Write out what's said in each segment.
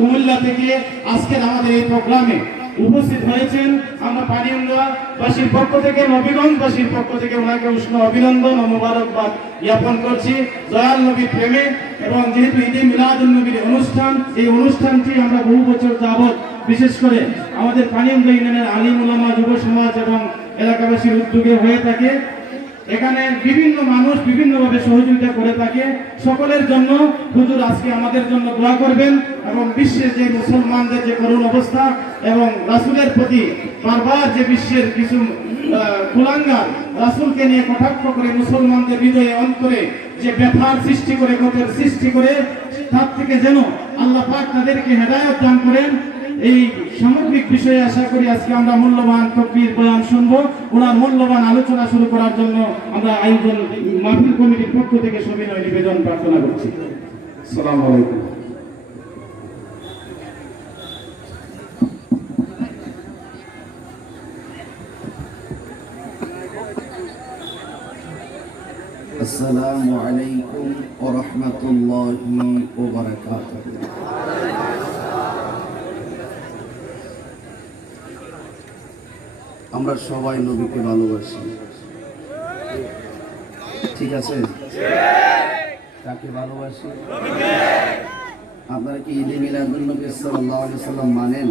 কুমিল্লা থেকে আজকের আমাদের এই প্রোগ্রামে উপস্থিত হয়েছেন। আমরা পানিয়ান্দাবাসীর পক্ষ থেকে, নবীগঞ্জবাসীর পক্ষ থেকে ওনাকে উষ্ণ অভিনন্দন ও মোবারকবাদ জ্ঞাপন করছি দয়াল নবীর প্রেমে। এবং যেহেতু ঈদে মিলাদুন নবীর অনুষ্ঠান, এই অনুষ্ঠানটি আমরা বহু বছর যাবৎ বিশেষ করে আমাদের পানিয়ান্দা ইউনিয়নের আলিম উলামা, যুব সমাজ এবং এলাকাবাসীর উদ্যোগে হয়ে থাকে। এখানে বিভিন্ন মানুষ বিভিন্নভাবে সহযোগিতা করে থাকে। সকলের জন্য হুজুর আজকে আমাদের জন্য দোয়া করবেন এবং বিশ্বের যে মুসলমানদের যে করুণ অবস্থা এবং রাসূলের প্রতি বারবার যে বিশ্বের কিছু কুলাঙ্গার রাসূলকে নিয়ে কটাক্ষ করে মুসলমানদের হৃদয়ে অন্তরে যে ব্যথার সৃষ্টি করে, ক্ষতের সৃষ্টি করে, তার থেকে যেন আল্লাহ পাক তাদেরকে হেদায়েত দান করেন। এই সামগ্রিক বিষয়ে আশা করি আজকে আমরা মূল্যবান তকবীর বয়ান শুনবো। ওনার মূল্যবান আলোচনা শুরু করার জন্য আমরা আয়োজন মাহফিল কমিটির পক্ষ থেকে সবিনয় নিবেদন প্রার্থনা করছি। আসসালামু আলাইকুম। আসসালামু আলাইকুম ওয়া রাহমাতুল্লাহি ওয়া বারাকাতুহু। আমরা সবাই নবীকে ভালোবাসি, ঠিক আছে? কাকে ভালোবাসি? আপনারা কি ঈদে মিলাদুন নবী সাল্লাল্লাহু আলাইহি ওয়াসাল্লাম মানেন?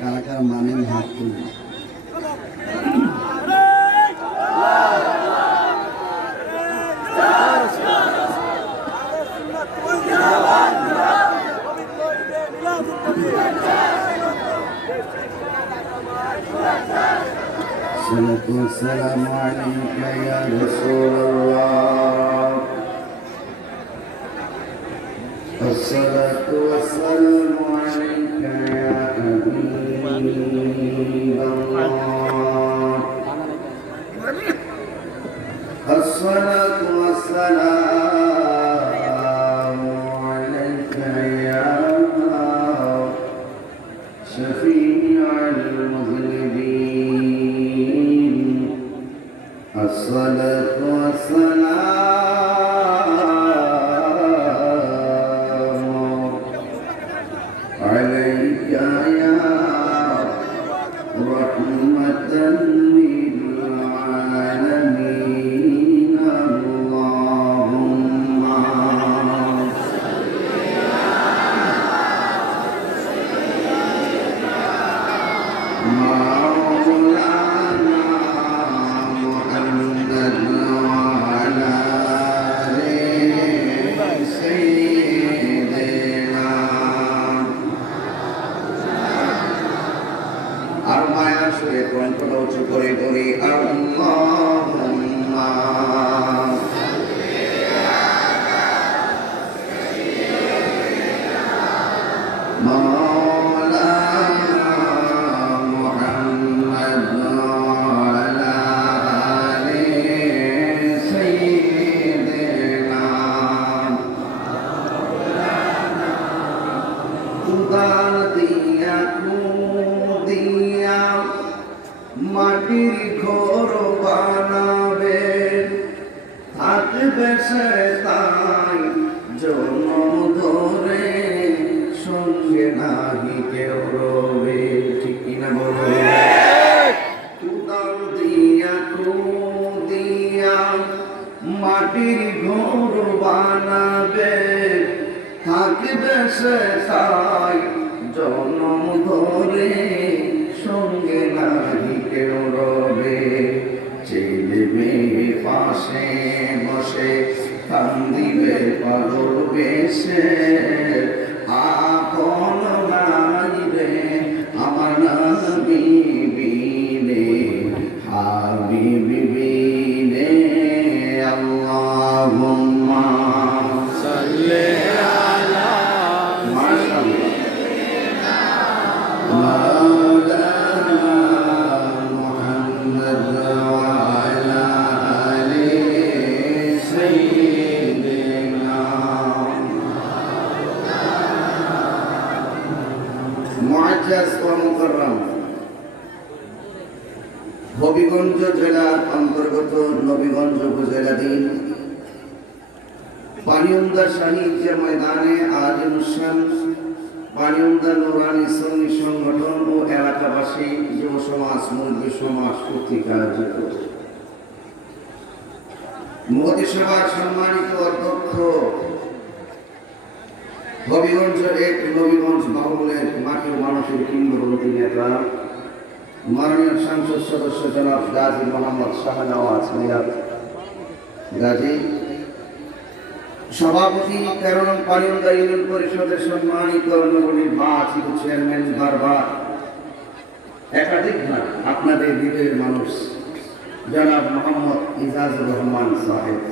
কারা কারা মানেন হাত তুলুন। الصلاة والسلام عليك يا رسول الله، الصلاة والسلام عليك يا حبيب الله، الصلاة والسلام عليك يا شفيع المذنبين، الصلاة والسلام عليك يا رحمة للعالمين، اللهم مولانا محمد وعلى آله سيدنا। আর মায়া সুরে কণ্ঠটা উঁচু করে করি আল্লাহুম্মা مولانا محمد وعلى آله سيدنا। উদার দিয়া দিয়া মাটির ঘর বানাবে, থাকবে সে তাই জন্ম ধরে, সঙ্গে নাহি কেউ রবে, ঠিক কিনা বলো? উদার দিয়া দিয়া মাটির ঘর বানাবে, থাকবে সে তাই জন্ম ধরে, সঙ্গে নাহি কেউ রবে। ছেলে মেয়ে পাশে বসে কান্দিবে পাগল বেশে, আপন নাইবে আমার নবী বিনে, হাবিবি বিনে। আল্লাহুম্মা সাল্লি আলা مولانا محمد وعلى آله سيدنا। মুআজ্জাজ ও মুকাররম, হবিগঞ্জ জেলার অন্তর্গত নবীগঞ্জ উপজেলাধীন পানিয়ান্দা শাহী যে ময়দানে আজ অনুষ্ঠান পানিউন্দা নুরানি সুন্নি সংগঠন ও এলাকাবাসী, যুব সমাজ, মুরব্বী সমাজ কর্তৃক আয়োজিত মোদি সভার সম্মানিত অধ্যক্ষ, হবিগঞ্জ এক নবীগঞ্জ বাহুবলের মাটি ও মানুষের কিংবদন্তি নেতা, মাননীয় সংসদ সদস্য জনাব গাজী মোহাম্মদ শাহনওয়াজ মিরাজ গাজী, সভাপতি 13 নং পানিউন্দা ইউনিয়ন পরিষদের সম্মানিত নবনির্বাচিত চেয়ারম্যান, বারবার একাধিকবার আপনাদের হৃদয়ের মানুষ জনাব মোহাম্মদ ইজাজুর রহমান সাহেব,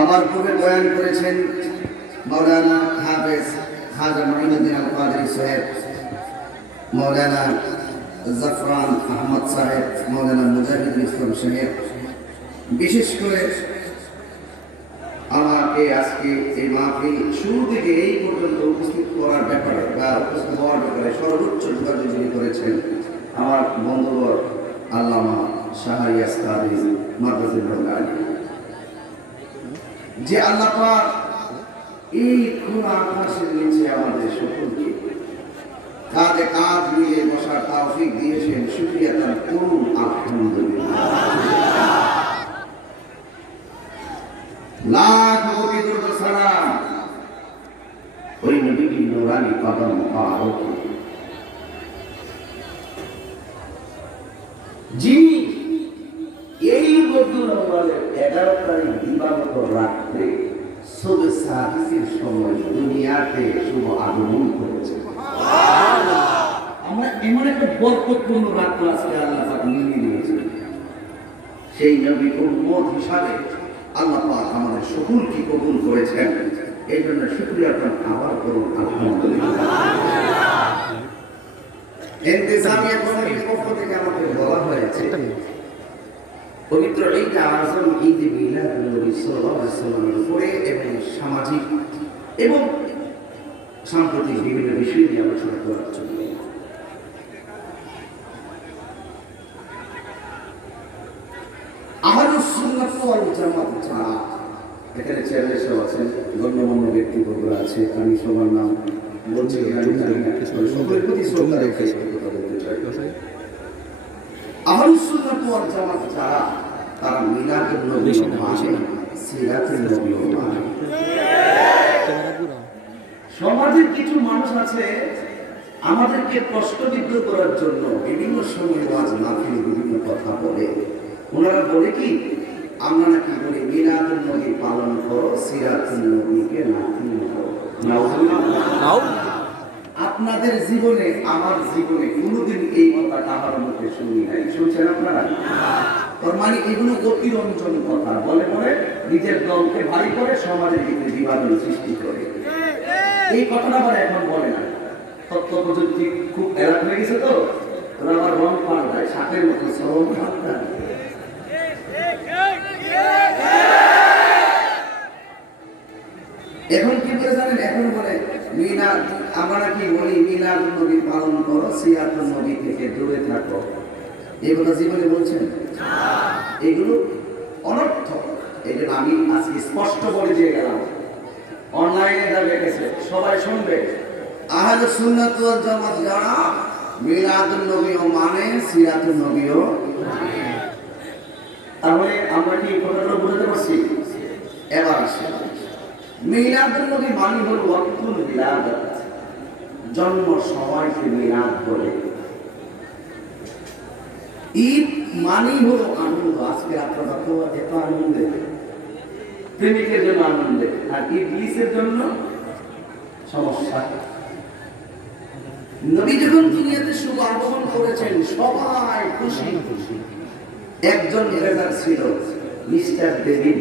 আমার পূর্বে বয়ান করেছেন মাওলানা হাফেজ খাজা মঈনুদ্দিন আল কাদরি সাহেব, মাওলানা জাফরান আহমদ সাহেব, মাওলানা মুজাহিদুল ইসলাম সাহেব। বিশেষ করে আমাকে আজকে এই মাহফিল শুরু থেকে এই পর্যন্ত উপস্থিত করার ব্যাপারে বা উপস্থিত হওয়ার ব্যাপারে সর্বোচ্চ যোগাযোগ করেছেন আমার বন্ধুবর আল্লামা শাহরিয়াস কাদরি মাদ্রাসা, যে আল্লাহ পাক এই খোলা আকাশের নিচে আমাদের সকলকে কাঁধে কাঁধ মিলিয়ে বসার তৌফিক দিয়েছেন। শুকরিয়া তার করুন, আলহামদুলিল্লাহ। লাখ কোটি দরুদ ও সালাম ওই নবীর নূরানি কদম মুবারক, যিনি এই রবিউল আউয়ালের 11 তারিখ দিবাগত রাত্রে শুভ সাদিসের সময় দুনিয়াতে শুভ আগমন করেছে। আমরা এমন একটা বরকতপূর্ণ রাত্র আজকে আল্লাহ পাক নিয়ে নিয়েছেন। সেই নবী উম্মত হিসাবে আল্লাহ পাক আমাদের সকলকে কবুল করেছেন। এই জন্য শুকরিয়া আবার করুন, আলহামদুলিল্লাহ। ইন্তেজামিয়া কমিটির পক্ষ থেকে আমাকে বলা হয়েছে পবিত্র ঈদ আযম ঈদ মিলাদুন নবী সাল্লাল্লাহু আলাইহি ওয়াসাল্লামের উপরে এবং সামাজিক এবং সাম্প্রতিক বিভিন্ন বিষয় নিয়ে আলোচনা করার জন্য আহলুস সুন্নাহ ওয়াল জামাত ছাড়া এখানে চেয়ারম্যান সাহেব আছেন, গণ্যমান্য ব্যক্তিবর্গরা আছে, আমি সবার নাম বলছি সকলের প্রতি শ্রদ্ধা রেখে কথা বলতে চাই। আহলুস সুন্নাহ ওয়াল জামাত ছাড়া তারা মিলাদুন নবী মানে, সিরাতুন নবী মানে। সমাজের কিছু মানুষ আছে আমাদেরকে প্রশ্নবিদ্ধ করার জন্য বিভিন্ন সময় ওয়াজ মাহফিলে বিভিন্ন কথা বলে। ওনারা বলে কি, আমরা নাকি বলি মিলাদুন নবী পালন করো, সিরাতুন নবীকে নাকি করো। আপনাদের জীবনে আমার জীবনে কোনোদিন এই কথাটা আমার মুখে শুনি নাই, শুনছেন আপনারা? ওর মানে এগুলো অতিরঞ্জন কথা বলে বলে নিজের দলকে ভারী করে সমাজের ভিতরে বিভাজন সৃষ্টি করে। এই কথাটা আবার এখন বলে না, তথ্য প্রযুক্তি খুব এলাক হয়ে গেছে তো ওরা আবার রং পাল্টায়, সাপের মতো শ্রম পাল্টায়। এখন কি বলে জানেন? এখন বলে মিলাদ, আমরা নাকি বলি মিলাদুন নবী পালন করো, সিরাতুন নবী থেকে দূরে থাকো। এগুলো জীবনে বলছেন? এগুলো অনর্থক। এই জন্য আমি আজকে স্পষ্ট বলে দিয়ে গেলাম, অনলাইনে যা দেখেছে সবাই শুনবে। আহলুস সুন্নাহ ওয়াল জামাত যারা মিলাদুন নবীও মানে, সিরাতুন নবীও মানে। তাহলে আমরা কি কথাটা বুঝতে পারছি? এবার আসে মিলাদুন নবী মানে হলো ওয়াক্তুল মিলাদাত, জন্ম সময়কে মিলাদ বলে। ঈদ মানে হলো আনন্দ। আজকে আপনারা তো এত আনন্দে, প্রেমিকের জন্য আনন্দে, আর ইবলিসের জন্য সমস্যা। নবী যখন দুনিয়াতে শুভ আগমন করেছেন সবাই খুশি। একজন রেজার ছিল মিস্টার ডেভিড,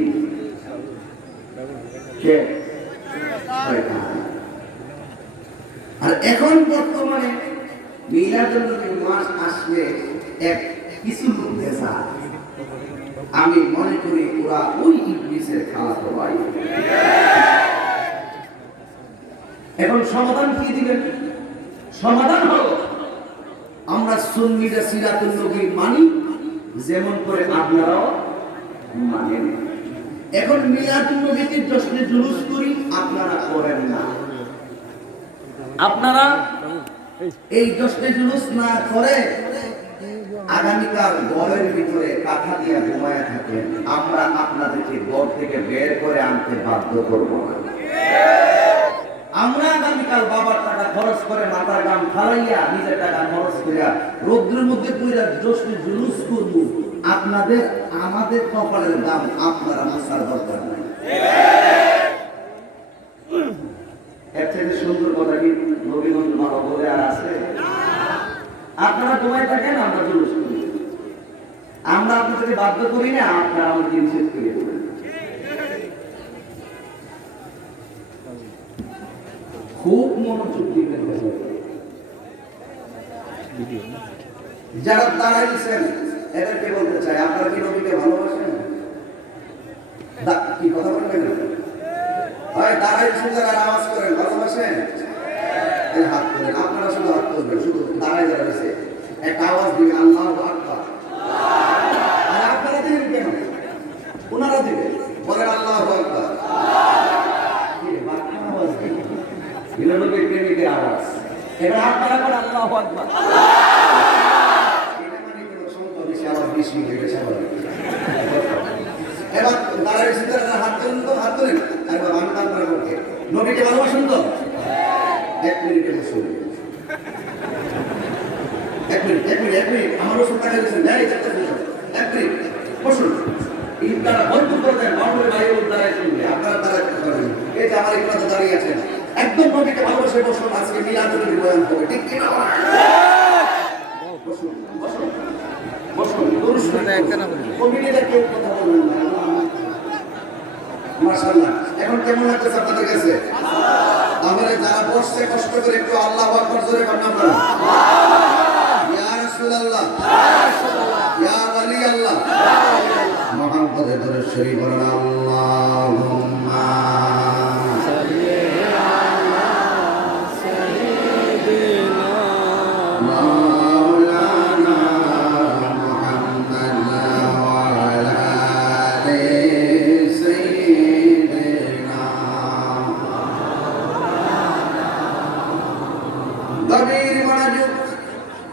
আর এখন বর্তমানে মিলাদুন নবী মাস আসলে এক কিছু লোক ভেজা। আমি মনে করি ওরা ওই ইবলিসের খালাতো ভাই। এখন সমাধান কি দিবেন? সমাধান হলো আমরা সুন্নিরা সিরাতুন নবী মানি, যেমন করে আপনারাও মানেন। এখন মিলাদুন নবীতে জশ্নে জুলুস করি, আপনারা আপনারা এই জশ্নে জুলুস না করে আগামীকাল ঘরের ভিতরে কাঁথা দিয়ে ঘুমায় থাকেন, আমরা আপনাদেরকে ঘর থেকে বের করে আনতে বাধ্য করব না। আমরা আগামীকাল বাবার টাকা খরচ করে মাথার গাম ফালাইয়া নিজের টাকা খরচ করিয়া রৌদ্রের মধ্যে পুরা জশ্নে জুলুস করব, আপনাদের আমাদের কপালের দাম আপনারা মশার দরকার নাই। এর থেকে সুন্দর কথা কি নবীগঞ্জ মারা বলে আর আছে? আপনারা ঘুমায় থাকেন, আমরা জুলুস করি, আমরা আপনাদেরকে বাধ্য করি না, আপনারা আমাদের নিষেধ করিয়ে দেবেন। খুব মনোযোগ দিবেন। যারা দাঁড়াইছেন এদেরকে বলতে চাই, আপনারা কি নবীকে ভালোবাসেন? কি কথা বলবেন? হয় দাঁড়াইছেন যারা আওয়াজ করেন, ভালোবাসেন? হাত করেন, আপনারা শুধু হাত করবেন, শুধু দাঁড়ায় যারা রয়েছে একটা আওয়াজ দিবেন, আল্লাহু আকবার। আর আপনারা দিবেন কেন? ওনারা দিবেন, বলেন আল্লাহু আকবার। প্রেমিকের আওয়াজ, এবার আপনারা বলেন আল্লাহু আকবার। এবার দাঁড়াইছেন যারা হাত তোলেন, তো হাত তোলেন। আর বাবা আমি আপনারা বলতে নবীকে ভালোবাসেন তো? এক মিনিটে বসুন, এক মিনিট আমার ওষুধ টাকা দিয়েছেন, এক মিনিট বসুন। ইন্টারা বন্ধ করে দেন, বাবুর ভাই দাঁড়ায় শুনবে, আপনারা দাঁড়ায় পারবেন। এই যে আমার একটু দাঁড়িয়ে আছেন, একদম নবীকে ভালোবাসে বসুন। আজকে মিলাদুল নবী বয়ান হবে, ঠিক কি না? বসুন বসুন বসুন। কমিটিতে কেউ কথা বলবেন না। মাশাআল্লাহ, এখন কেমন লাগতেছে আপনাদের কাছে? আমরা যারা বসছে কষ্ট করে একটু আল্লাহু আকবার জোরে বলেন আপনারা। ইয়া রাসূলুল্লাহ, ইয়া ওয়ালি আল্লাহ, মুহাম্মদের দরুদ শরীফ পড়ুন। আল্লাহুম্মা সাল্লি আলা সাইয়্যিদিনা মাওলানা মুহাম্মাদ ওয়া আলা আলি সাইয়্যিদিনা। গভীর মনোযোগ।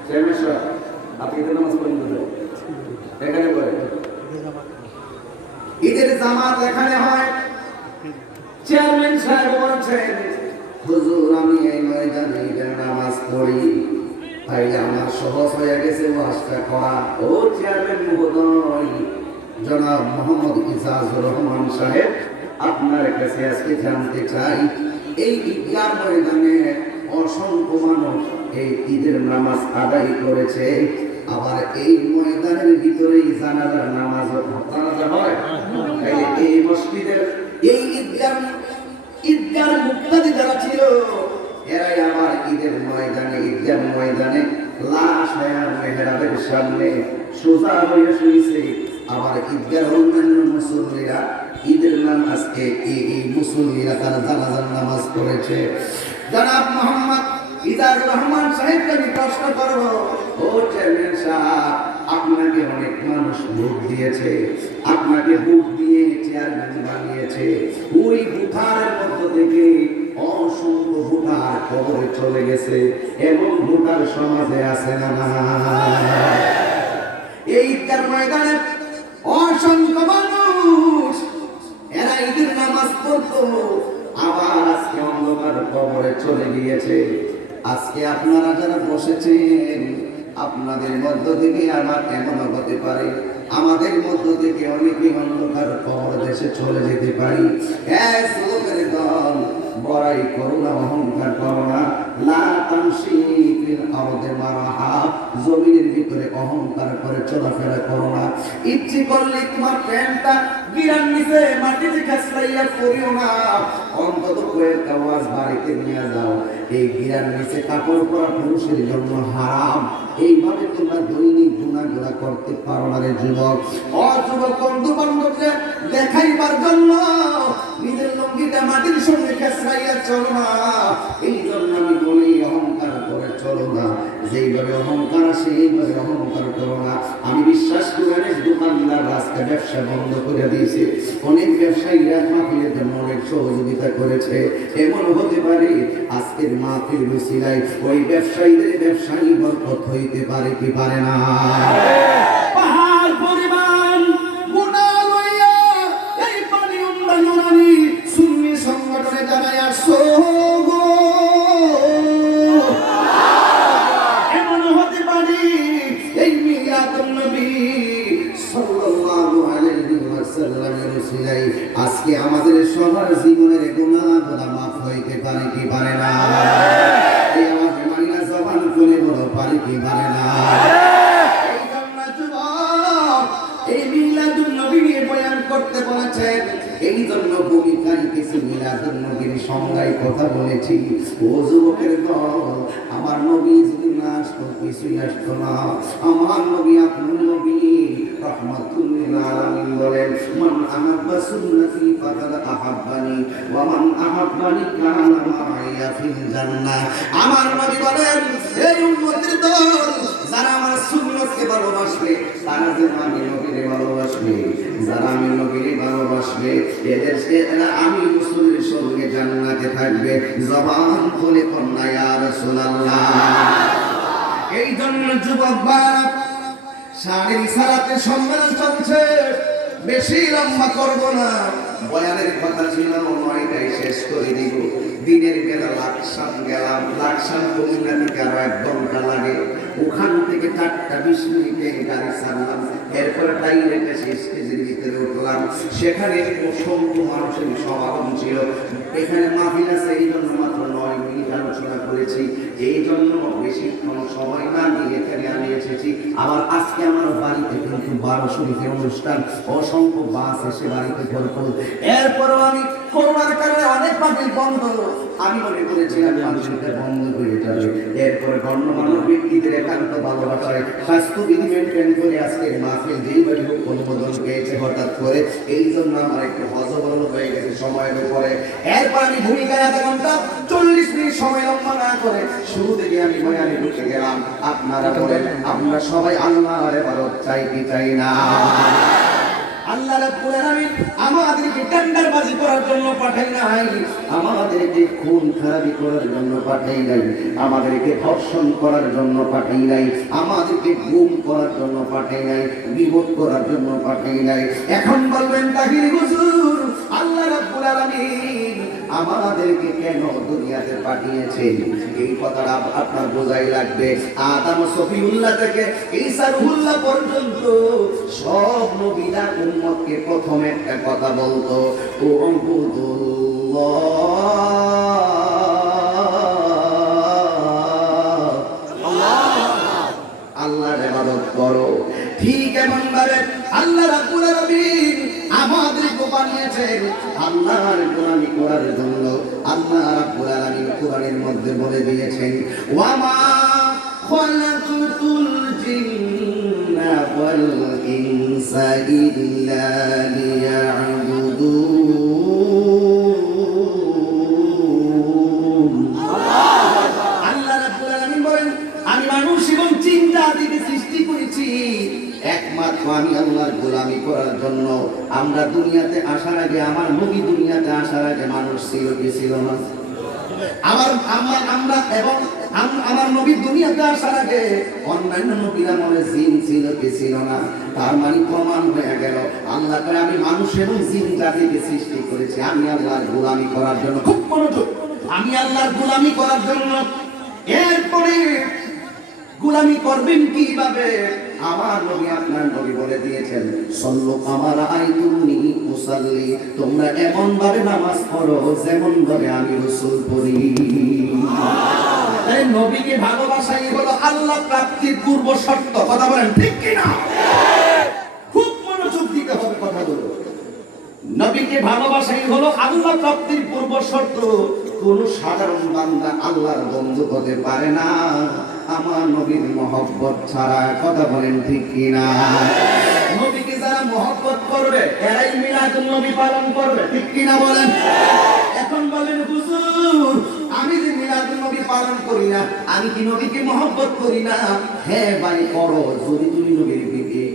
শেমেশা আপনি তো নামাজ পড়েন তো এখানে পড়ে। ঈদের জামাত এখানে হয়। চেয়ারম্যান সাহেব বলছেন, হুজুর আমি এই ময়দানে ঈদের নামাজ পড়ি, তাইলে আমার সহজ হয়ে গেছে ওয়াজটা করা। ও চেয়ারম্যান মহোদয়, জনাব মোহাম্মদ ইজাজুর রহমান সাহেব আপনার কাছে আজকে জানতে চাই, এই ঈদগাহ ময়দানে অসংখ্য মানুষ এই ঈদের নামাজ আদায় করেছে, আবার এই ময়দানের ভিতরেই জানাজার নামাজ হয়। এই মসজিদের এই ঈদগাহ মুক্তাদি যারা ছিল, এরাই আবার ঈদের ময়দানে লাশ হয়ে মেহরাবের সামনে সোজা হয়ে শুয়েছে। আবার ঈদগাহ অন্যান্য মুসল্লিরা ঈদের নামাজকে এই মুসল্লিরা তারা জানাজার নামাজ পড়েছে। জনাব মোহাম্মদ ইজাজুর রহমান সাহেবকে আমি প্রশ্ন করব, ও চেয়ারম্যান সাহেব, আপনাকে অনেক মানুষ ভোট দিয়েছে, আপনাকে ভোট দিয়ে চেয়ারম্যান বানিয়েছে, ওই ভোটারের মধ্য থেকে অসংখ্য ভোটার কবরে চলে গেছে, এবং ভোটার সমাজে আছে না? এই ঈদগাহ ময়দানে অসংখ্য মানুষ এরা ঈদের নামাজ পড়তো, আবার আজকে অন্ধকার কবরে চলে গিয়েছে। আজকে আপনারা যারা বসেছেন, আপনাদের মধ্য থেকে আমার এমন হতে পারে আমাদের মধ্য থেকে অনেকে অন্ধকার কবর দেশে চলে যেতে পারি। এক লোকের দল, বড়াই করো না, অহংকার করো না, লা তামশি ফিল আরদি মারাহা, জমিনের ভিতরে অহংকার করে চলাফেরা করো না। ইচ্ছে করলে তোমার প্যান্টটা গিরার নিচে মাটিতে খাসলাইয়া পড়িও না, অন্তত কয়েকটা ওয়াজ বাড়িতে নিয়ে যাও। এই গিরার নিচে কাপড় পরা পুরুষের জন্য হারাম। এইভাবে তোমরা দৈনিক গুনাহগুলো করতে পারো না রে যুবক। ও যুবক বন্ধু বান্ধবদের দেখাইবার জন্য নিজের লঙ্গিটা মাটির সঙ্গে খেসরাইয়া চলো না। এই জন্য আমি বলি, অহংকার করে চলো না। যেইভাবে অহংকার আসে এইভাবে অহংকার করো না। আমি বিশ্বাস করি দোকানদার রাস্তা ব্যবসা বন্ধ করে দিয়েছে, অনেক ব্যবসায়ীরা মাহফিলের জন্য অনেক সহযোগিতা করেছে। এমন হতে পারে আজকের মাহফিল উসিলায় ওই ব্যবসায়ীদের ব্যবসায়ী বরকত হইতে পারে কি পারে না? পাহাড় পরিমাণ গুনাহ লইয়া এই পানি উন্নয়নী সুন্নি সংগঠনে জানায় আসো গো। এমন হতে পারে এই মিলাদুন নবী সাল্লাল্লাহু আলাইহি ওয়াসাল্লামের উসিলায় আজকে আমাদের সবার জীবনের গুনাহগুলো মাফ হইতে পারে কি পারে না? এই আমার বেমানিরা জবান খুলে বলো পারে কি পারে না? এই জন্য যুবক এই মিলাদুন নবী নিয়ে বয়ান করতে বলেছেন, এই জন্য ভূমিকায় কিছু মিলাদুন নবীর সংজ্ঞায় কথা বলেছি। ও যুবকের দল, আমার নবী যদি না আসতো কিছুই আসতো না। আমার নবী আপনার নবী রাহমাতুল লিল আলামিন বলেন, মান আহাব্বা সুন্নতি ফাকাদ আহাব্বানি ওয়া মান আহাব্বানি কানা মাইয়া ফিল জান্নাহ। আমার নবী বলেন, এই উম্মতের দল, যারা আমার সুন্নতকে ভালোবাসবে তারা যেন আমি নবীকে ভালোবাসবে, যারা আমি নবীকে ভালোবাসবে এরা আমি রাসূলের সঙ্গে জান্নাতে থাকবে। জবান খুলে কন্যা ইয়া রাসূলুল্লাহ। এই জন্য যুবক ভাইরা, সাড়ে সালাতে সম্মেলন চলছে, বেশি লম্বা করব না। বয়ানের কথা ছিল 9টায় শেষ করে দিব। দিনের বেলা লাকসাম গেলাম, লাকসাম কুমিল্লা থেকে আরো 1 ঘন্টা লাগে। ওখান থেকে 4টা 20 মিনিটে গাড়ি ছাড়লাম, এরপরে ডাইরেক্ট স্টেজের ভিতরে উঠলাম। সেখানে অসংখ্য মানুষের সমাগম ছিল। এখানে মাহফিল আছে, এই জন্য মাত্র 9 মিনিট আলোচনা করেছি। এই জন্য বেশিক্ষণ সময় না নিয়ে এখানে আমি এসেছি। আবার আজকে আমার বাড়িতে কিন্তু 12 শরীফের অনুষ্ঠান, অসংখ্য বাস এসে বাড়িতে ভরপুর। এরপরও আমি করোনার কারণে অনেক মাহফিল বন্ধ, আমি মনে করেছিলাম মাহফিলটা বন্ধ করে যাবে। এরপরে গণ্যমান্য ব্যক্তিদের একান্ত ভালোবাসায় স্বাস্থ্যবিধি মেনটেন করে আজকের মাহফিল যেইভাবে অনুমোদন পেয়েছে হঠাৎ করে, এই জন্য আমার একটু হজবরল হয়ে গেছে সময়ের উপরে। এরপর আমি ভূমিকায় 1/2 ঘন্টা 40 মিনিট সময় লম্বা না করে শুরু থেকে আমি বয়ানে ঢুকে গেলাম। আপনারা বলেন, আমরা সবাই আল্লাহর ইবাদত চাই কি চাই না? আল্লাহ রাব্বুল আলামিন আমাদেরকে টেন্ডারবাজি করার জন্য পাঠাই নাই, আমাদেরকে খুন খারাপি করার জন্য পাঠাই নাই, আমাদেরকে ধর্ষণ করার জন্য পাঠাই নাই, আমাদেরকে গুম করার জন্য পাঠাই নাই, বিপদ করার জন্য পাঠাই নাই। এখন বলবেন তাহির হুজুর, আল্লাহ রাব্বুল আলামিন আমাদেরকে কেন দুনিয়াতে পাঠিয়েছেন? এই কথাটা আপনার বোঝাই লাগবে। আদম সফিউল্লাহ থেকে ঈসা রুহুল্লাহ পর্যন্ত সব নবীরা উম্মতকে প্রথমে একটা কথা বলতো, আল্লাহর ইবাদত করো। ঠিক এমন ভাবে আল্লাহ রাব্বুল আলামিন আমাদেরকে বানিয়েছেন আল্লাহর গোলামি করার জন্য। আল্লাহ রাব্বুল আলামিন কোরআনের মধ্যে বলে দিয়েছেন, ওয়া মা খালাকুতুল জিন্না ওয়াল ইনসা ইল্লা লিয়াবুদুন। আল্লাহ রাব্বুল আলামিন বলেন, আমি মানুষ এবং জিন জাতিকে সৃষ্টি করেছি একমাত্র আমি আল্লাহর গোলামি করার জন্য। আমরা দুনিয়াতে আসার আগে, আমার নবী দুনিয়াতে আসার আগে মানুষ ছিল কি ছিল না? আমার নবী দুনিয়াতে আসার আগে অন্যান্য নবীরা মনে জিন ছিল কি ছিল না? তার মানে প্রমাণ হয়ে গেল আল্লাহ করে আমি মানুষ এবং জিন জাতিকে সৃষ্টি করেছি আমি আল্লাহর গোলামি করার জন্য। খুব মনোযোগ, আমি আল্লাহর গোলামি করার জন্য। এরপরে গোলামি করবেন কিভাবে? আমার নবী আপনার নবী বলে দিয়েছেন, সল্লু কামা রাআইতুনি উসাল্লি, তোমরা এমন ভাবে নামাজ পড়ো যেমন ভাবে আমি রাসূল পড়ি। এই নবীকে ভালোবাসাই হলো আল্লাহ প্রাপ্তির পূর্ব শর্ত। কথা বলেন ঠিক কি না? খুব মনোযোগ দিতে হবে কথাগুলো। নবীকে ভালোবাসাই হলো আল্লাহ প্রাপ্তির পূর্ব শর্ত। কোন সাধারণ বান্দা আল্লাহর বন্ধু হতে পারে না আমার নবীর মহব্বত ছাড়া। কথা বলেন ঠিক কি না? নবীকে যারা মহব্বত করবে এরাই মিলাদুন নবী পালন করবে, ঠিক কি না বলেন? এখন বলেন হুজুর, আমি যে মিলাদুন নবী পালন করি না, আমি কি নবীকে মহব্বত করি না? হ্যাঁ ভাই করো। যদি তুমি নবীর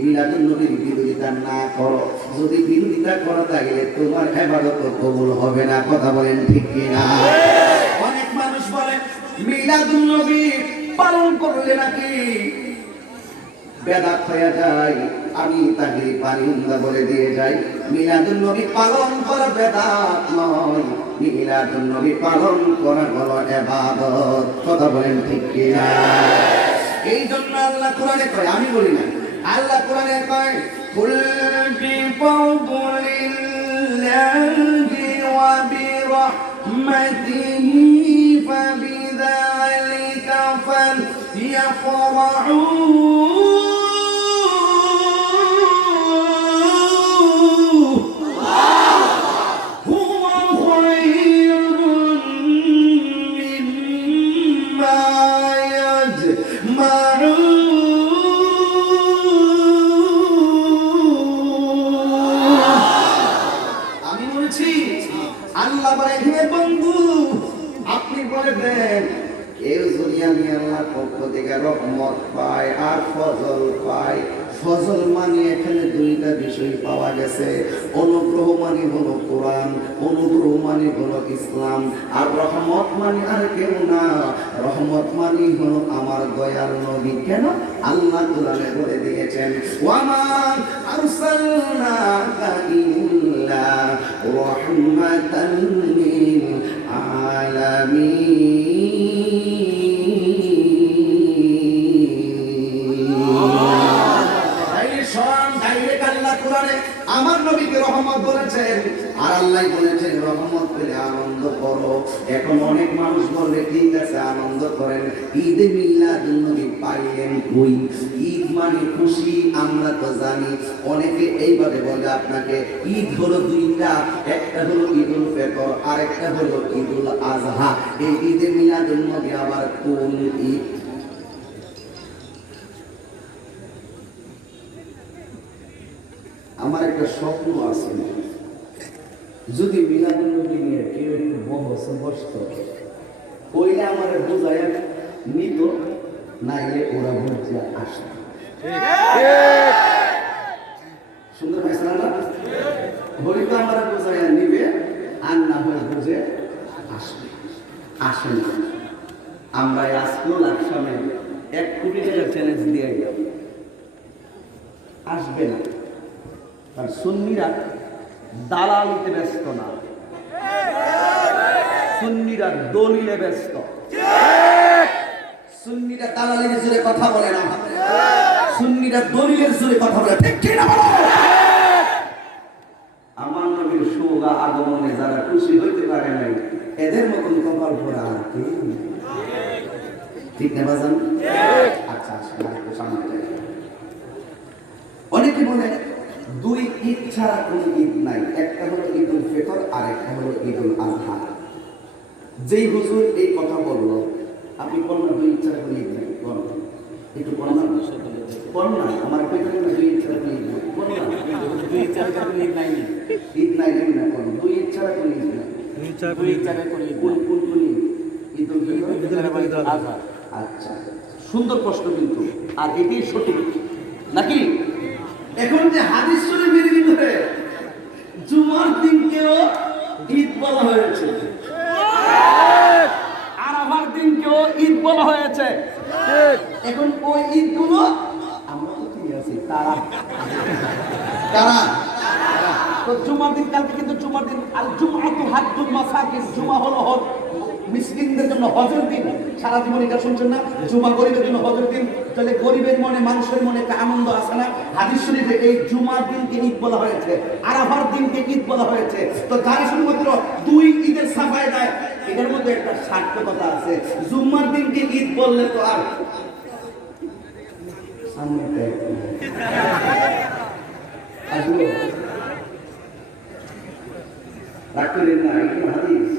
মিলাদুন নবীর বিরোধিতা না করো। যদি বিরোধিতা করো তাহলে তোমার ইবাদত কবুল হবে না। কথা বলেন ঠিক কিনা? অনেক মানুষ বলে মিলাদুন নবী পালন করলে নাকি বেদাত হয়ে যায়। আমি তাকে পানিউল্লাহ বলে দিয়ে যাই, মিলাদুন নবী পালন করা বেদাত নয়, মিলাদুন নবী পালন করা হলো ইবাদত। কথা বলেন ঠিক কিনা? এই জন্য আল্লাহ কোরআনে কয়, আমি বলি না, আল্লাহ কোরআনে কয় কুল বিফাদলিল্লাহি ওয়া বিরাহমাতিহি ফাবিযালিকা ফালইফরাহু আল্লাহ বলে হে বন্ধু আপনি বলে দেন কেউ যদি আমি আল্লাহর পক্ষ থেকে রহমত পায় আর ফজল পায়। ফজল মানে এখানে দুইটা বিষয় পাওয়া গেছে, অনুগ্রহ মানে হলো কোরআন, অনুগ্রহ মানে হলো ইসলাম, আর রহমত মানে আর কেউ না, রহমত মানে হলো আমার দয়ার নবী। কেন? আল্লাহ কোরআনে বলে দিয়েছেন ওয়ামা আরসালনাকা ইল্লা রাহমাতাল লিল আলামিন। আমার নবীকে রহমত বলেছেন আর আল্লাহ বলেছেন রহমত পেলে আনন্দ করো। এখন অনেক মানুষ বলবে ঠিক আছে আনন্দ করেন, ঈদে মিলাদুন নবী পাইলেন কই? ঈদ মানে খুশি, আমরা তো জানি। অনেকে এইভাবে বলে আপনাকে ঈদ হলো দুইটা, একটা হলো ঈদুল ফিতর আর একটা হলো ঈদুল আযহা। এই ঈদে মিলাদুন নবী আবার কোন ঈদ? আমার একটা স্বপ্ন আছে, যদি মিলাদুন নবী নিয়ে কেউ একটু বসত কইলে আমার বোঝায় নিত, নাইলে ওরা বুঝে আসত। সুন্দর হয়েছে না? হইতো আমার বোঝায় নিবে আর না হয়ে বুঝে আসবে। আসে না। আমরা আজকেও লাকসামে 1 কোটি টাকা চ্যালেঞ্জ দিয়ে গেলাম, আসবে না। আর সুন্নিরা দালালিতে ব্যস্ত না, সুন্নিরা দলিলে ব্যস্ত। সুন্নিরা দালালির জোরে কথা বলে না, সুন্নিরা দলিলের জোরে কথা বলে। ঠিক কি না বলো? আমার নবীর শুভ আগমনে যারা খুশি হইতে পারে নাই এদের মতন কপাল ভরা আর কেউ নেই। ঠিক না বাজান? আচ্ছা সামনে যাই। অনেকে বলে দুই ঈদ ছাড়া কোনো ঈদ নাই, একটা হলো ঈদুল ফিতর আর একটা হলো ঈদুল আযহা। যেই হুজুর এই কথা বললো আপনি বলুন দুই ঈদ ছাড়া কোনো ঈদ নাই, বলুন একটু বলুন না, বলুন না আমার পেছনে দুই ঈদ ছাড়া কোনো ঈদ নাই, বলুন না দুই ঈদ ছাড়া কোনো ঈদ নাই, ঈদ নাই না বলুন দুই ঈদ ছাড়া কোনো ঈদ নাই, দুই ঈদ ছাড়া কোনো ঈদ কোন কোন কোন ঈদ? ঈদুল ফিতর ঈদুল আযহা। আচ্ছা সুন্দর প্রশ্ন কিন্তু, আর এটাই সঠিক নাকি? এখন যে হাদিস শরীফের ভিতরে জুমার দিনকেও ঈদ বলা হয়েছে, আরাফার দিনকেও ঈদ বলা হয়েছে। এখন ওই ঈদগুলো আমরা তো ঠিক আছি, তারা কারা? তো জুমার দিন কালকে কিন্তু জুমার দিন আল জুমআতু হাজ্জুল মাসাকিন, জুমা হলো মিসকিনদের জন্য হজের দিন। সারা জীবন এটা শুনছেন না, জুমা গরিবের জন্য হজের দিন। তাহলে গরিবের মনে মানুষের মনে একটা আনন্দ আছে না? হাদিস শরীফে এই জুমার দিনকে ঈদ বলা হয়েছে, আরাফার দিনকে ঈদ বলা হয়েছে। তো যারা শুধুমাত্র দুই ঈদের সাফায় দেয় এটার মধ্যে একটা সার্থকতা আছে। জুমার দিনকে ঈদ বললে তো আর সামনে রাখলেন না, এটা হাদিস।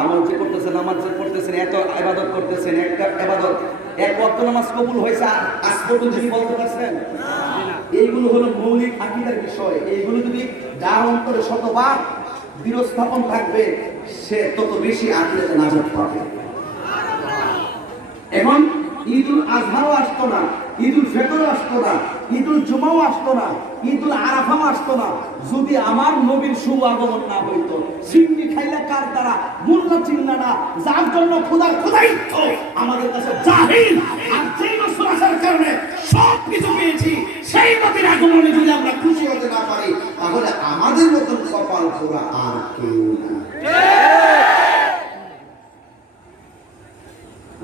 আমল যে করতেছেন, নামাজ যে পড়তেছেন, এত ইবাদত করতেছেন, একটা ইবাদত এক ওয়াক্ত নামাজ কবুল হয়েছে আজ পর্যন্ত কি বলতে পারছেন? এইগুলো হলো মৌলিক আকীদার বিষয়। এইগুলো যদি যার অন্তরে শতবার দৃঢ়স্থাপন থাকবে সে তত বেশি আকীদাতে নাজাত পাবে। এখন ঈদুল আজহাও আসতো না, ঈদুল ফিতরও আসতো না, ঈদুল জুমাও আসতো না, ঈদুল আরাফাও আসতো না, যদি আমার নবীর শুভ আগমন না হইতো। সিন্নি খাইলে কার দ্বারা মোল্লা চিন্না না, যার জন্য খোদার খোদাইত্ব আমাদের কাছে জাহিল। আর যেই রাসূল আসার কারণে সব কিছু পেয়েছি, সেই নবীর আগমনে যদি আমরা খুশি হতে না পারি, তাহলে আমাদের মতন কপাল পোড়া আর কেউ না।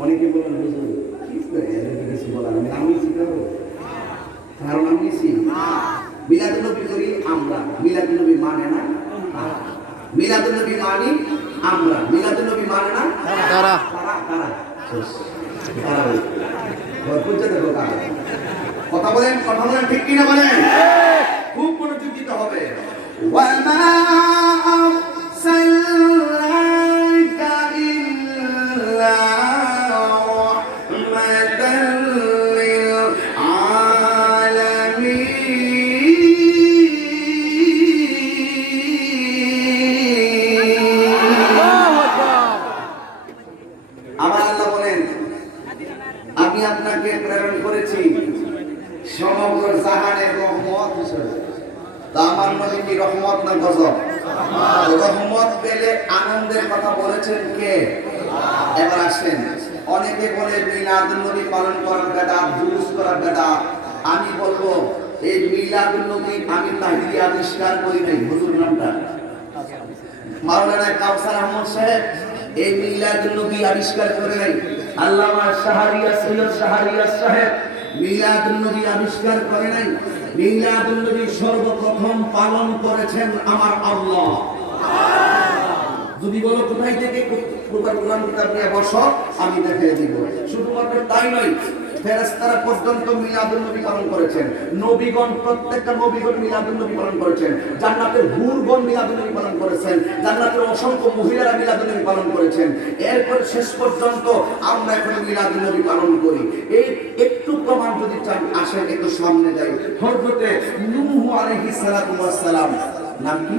অনেকে বলেন হুজুর কি করে এর কিছু বলার আমি শিখাবো, কারণ আমি মিলাদুল নবী করি আমরা, মিলাদুল নবী মানে না মিলাদুল নবী মানি আমরা, মিলাদুল নবী মানে না তারা তারা তারা তারা ভরপুর যাতে কথা বলেন, কথা বলেন, ঠিক কিনা বলেন? খুব মনোযোগ দিতে হবে। ওয়ামা আরসালনাকা ইল্লা রাহমাতাল লিল আলামিন। আমার আল্লাহ বলেন, আমি আপনাকে প্রেরণ করেছি সমগ্র জাহানের রহমত হিসেবে। তা আমার নবী কি রহমত না গজব? রহমত পেলে আনন্দের কথা বলেছেন কে? এবার আসেন, অনেকে বলে মিলাদুন নবী পালন করার বেদাত, জুলুস করার বেদাত। আমি বলবো এই মিলাদুন নবী আমি তাহিরি আবিষ্কার করি নাই। হুজুর নামটা মাওলানা কাউসার আহমদ সাহেব এই মিলাদুন নবী আবিষ্কার করে নাই। আল্লামা শাহরিয়ার সৈয়দ শাহরিয়ার সাহেব মিলাদুন নবী আবিষ্কার করে নাই। মিলাদুন নবী সর্বপ্রথম পালন করেছেন আমার আল্লাহ। যদি বলো কোথায় থেকে, কোরআন কিতাব নিয়ে বসো, আমি দেখিয়ে দিব। শুধুমাত্র তাই নয়, ফেরেশতারা পর্যন্ত মিলাদুন নবী পালন করেছেন। নবীগণ, প্রত্যেকটা নবীগণ মিলাদুন নবী পালন করেছেন। জান্নাতের হুরগণ মিলাদুন নবী পালন করেছেন। জান্নাতের অসংখ্য মহিলারা মিলাদুন নবী পালন করেছেন। এরপর শেষ পর্যন্ত আমরা এখন মিলাদুন নবী পালন করি। এই একটু প্রমাণ যদি চান, আসেন একটু সামনে যাই। হযরতে নূহ আলাইহিস সালাতু ওয়াস সালাম, নাম কি?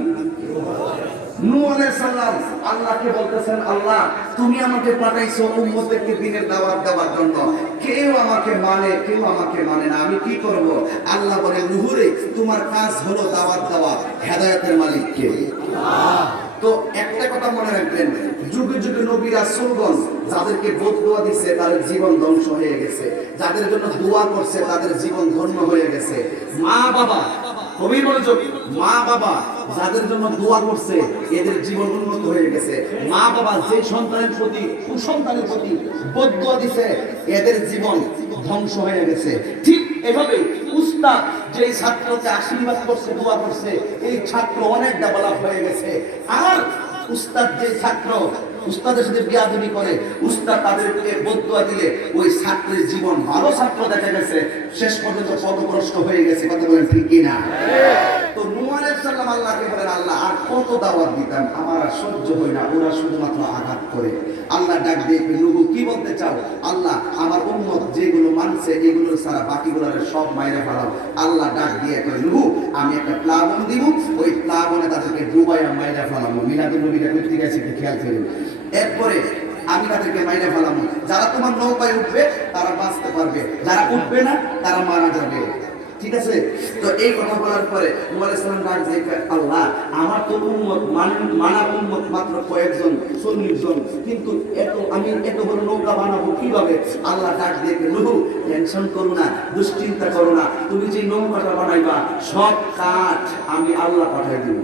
নূহ আলাইহিস সালাম আল্লাহকে বলতেছেন, আল্লাহ তুমি আমাকে পাঠাইছো উম্মতকে দ্বীনের দাওয়াত দেওয়ার জন্য, কেউ আমাকে মানে, কেউ আমাকে মানে না, আমি কি করব? আল্লাহ বলেন, নূহ রে, তোমার কাজ হলো দাওয়াত দেওয়া। হেদায়েতের মালিক কে? আল্লাহ। তো একটা কথা মনে রাখবেন, যুগে যুগে নবী রাসূলগণ যাদেরকে বদদুয়া দিয়েছে তাদের জীবন ধ্বংস হয়ে গেছে, যাদের জন্য দোয়া করছে তাদের জীবন ধন্য হয়ে গেছে। মা বাবা, কবি মনোযোগ, মা বাবা যাদের জন্য দোয়া করছে এদের জীবন উন্নত হয়ে গেছে। মা বাবা যে সন্তানের প্রতি, কুসন্তানের প্রতি বদদুয়া দিছে এদের জীবন ধ্বংস হয়ে গেছে। ঠিক এভাবে উস্তাদ যে ছাত্রকে আশীর্বাদ করছে, দোয়া করছে, এই ছাত্র অনেক ডেভেলপ হয়ে গেছে। আর উস্তাদ যে ছাত্র উস্তাদের সাথে বিয়াদবি করে, উস্তাদ তাদেরকে বদদুয়া দিলে ওই ছাত্রের জীবন, ভালো ছাত্র দেখা গেছে, শেষ পর্যন্ত পদভ্রষ্ট হয়ে গেছে। কথা বলেন ঠিক কিনা? তো নূহ আলাইহিস সালাম আল্লাহকে বলেন, আল্লাহ আর কত দাওয়াত দিতাম, আমার আর সহ্য হয় না, ওরা শুধুমাত্র আঘাত করে। আল্লাহ ডাক দিয়ে, নূহ কি বলতে চাও? আল্লাহ আমার উম্মত যেগুলো মানছে এগুলো ছাড়া বাকিগুলোর সব মাইরে ফেলাও। আল্লাহ ডাক দিয়ে কয়, নূহ আমি একটা প্লাবন দিব, ওই প্লাবনে তাদেরকে ডুবাইয়া মাইরে ফেলাবো। মিলাদুন নবীটা করতে গেছে, একটু খেয়াল করেন। এরপরে আমি তাদেরকে মাইরে ফেলাবো। যারা তোমার নৌকায় উঠবে তারা বাঁচতে পারবে, যারা উঠবে না তারা মারা যাবে। ঠিক আছে? তো এই কথা বলার পরে নূহ আলাইহিস সালাম ডাক দিয়ে, আল্লাহ আমার তো উম্মত মানা উম্মত মাত্র কয়েকজন, 40 জন, কিন্তু আমি এত বড় নৌকা বানাবো কিভাবে? আল্লাহ ডাক দিয়ে, নূহ টেনশন করো না, দুশ্চিন্তা করো না, তুমি যে নৌকাটা বানাইবা সব কাঠ আমি আল্লাহ পাঠাই দিব।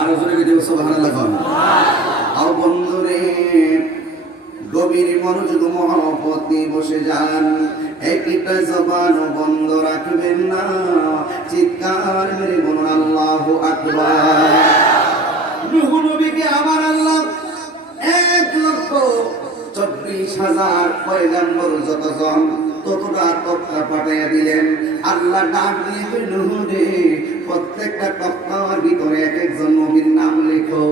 আর জোরে দিব সুবহানাল্লাহ। আর বন্ধুরে গভীর মনোযোগ মহব্বত নিয়ে বসে যান, একটা জবান বন্ধ রাখবেন না, চিৎকার মেরে বলুন আল্লাহু আকবার। নূহ নবীকে আমার আল্লাহ 1,24,000 পয়গম্বর যতজন ততটা তথ্য পাঠিয়ে দিলেন। আল্লাহ ডাক দিয়ে, নূহ রে, প্রত্যেকটা তথ্যের ভিতরে এক একজন নবীর নাম লেখো।